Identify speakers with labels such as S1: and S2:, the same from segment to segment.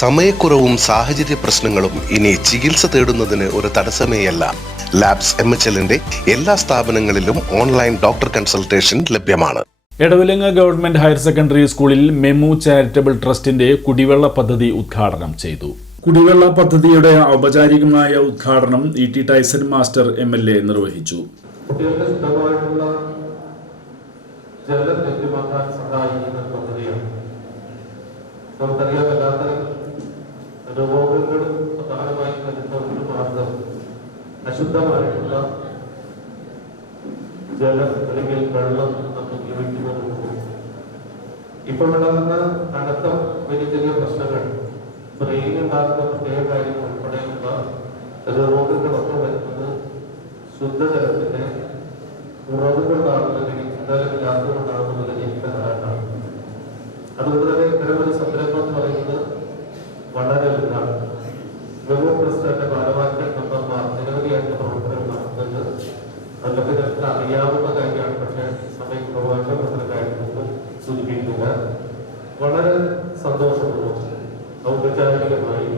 S1: സമയക്കുറവും സാഹചര്യ പ്രശ്നങ്ങളും ഇനി ചികിത്സ തേടുന്നതിന് ഒരു തടസ്സമേയല്ല. ലാബ്സ് എം എച്ച് എല്ലിന്റെ എല്ലാ സ്ഥാപനങ്ങളിലും ഓൺലൈൻ ഡോക്ടർ കൺസൾട്ടേഷൻ ലഭ്യമാണ്.
S2: എടവിലങ്ങ ഗവൺമെന്റ് ഹയർ സെക്കൻഡറി സ്കൂളിൽ മെമു ചാരിറ്റബിൾ ട്രസ്റ്റിന്റെ കുടിവെള്ള പദ്ധതി ഉദ്ഘാടനം ചെയ്തു. കുടിവെള്ള പദ്ധതിയുടെ ഔപചാരികമായ ഉദ്ഘാടനം E T Tyson master M L A നിർവഹിച്ചു.
S3: ജലം ലഭ്യമാക്കാൻ സഹായിക്കുന്ന പദ്ധതിയാണ്. നമുക്കറിയാം അശുദ്ധമായിട്ടുള്ള ജലം അല്ലെങ്കിൽ വെള്ളം നമ്മൾ ഉപയോഗിക്കുന്നത് ഇപ്പൊ ഉണ്ടാകുന്ന കനത്ത വലിയ ചെറിയ പ്രശ്നങ്ങൾ. ബ്രെയിൻ ഉണ്ടാകുന്ന പ്രത്യേക കാര്യങ്ങൾ ഉൾപ്പെടെയുള്ള രോഗങ്ങളൊക്കെ വരുന്നത് ശുദ്ധജലത്തിന്റെ ഉറവുകൊണ്ടാകുന്നതിന് ഉണ്ടാകുന്നതിന് ജനിക്കുന്ന കാരണമാണ് അതുകൊണ്ട് തന്നെ ഇത്തരമൊരു സംരംഭം എന്ന് പറയുന്നത് വളരെ വലുതാണ്. വെബോ പ്രസിഡന്റ് അതൊക്കെ ഞങ്ങൾക്ക് അറിയാവുന്ന കാര്യമാണ്. പക്ഷേ സമയം കുറവായിട്ട് അത്ര കാര്യങ്ങൾക്ക് വളരെ സന്തോഷപൂർവം ഔപചാരികമായി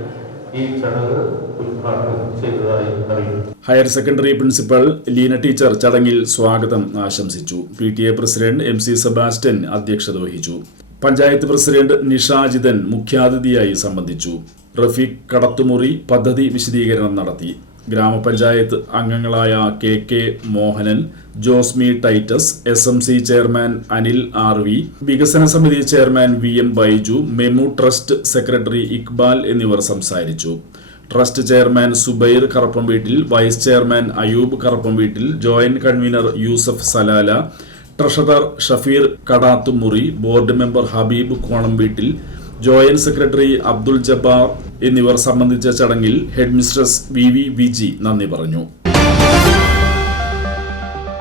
S3: ഈ ചടങ്ങ് ഉദ്ഘാടനം ചെയ്തതായി അറിയുന്നു.
S2: Higher secondary principal Leena teacher ചടങ്ങിൽ സ്വാഗതം ആശംസിച്ചു. P T A president M C Sebastian അധ്യക്ഷത വഹിച്ചു. പഞ്ചായത്ത് പ്രസിഡന്റ് നിഷാജിതൻ മുഖ്യാതിഥിയായി സംബന്ധിച്ചു. റഫീഖ് കടത്തുമുറി പദ്ധതി വിശദീകരണം നടത്തി. ഗ്രാമപഞ്ചായത്ത് അംഗങ്ങളായ K K Mohanan Josmi Titus S M C chairman Anil R V വികസന സമിതി chairman V M Baiju Memu trust secretary Iqbal എന്നിവർ സംസാരിച്ചു. ട്രസ്റ്റ് ചെയർമാൻ സുബൈർ കറപ്പം വീട്ടിൽ വൈസ് ചെയർമാൻ അയൂബ് കറപ്പം വീട്ടിൽ joint convener Yusuf Salala treasurer Shafeer Kadathumuri board member Habeeb Konam വീട്ടിൽ joint secretary Abdul Jabbar എന്നിവർ സംബന്ധിച്ച ചടങ്ങിൽ ഹെഡ്മിസ്ട്രസ് വി വി വിജി നന്ദി പറഞ്ഞു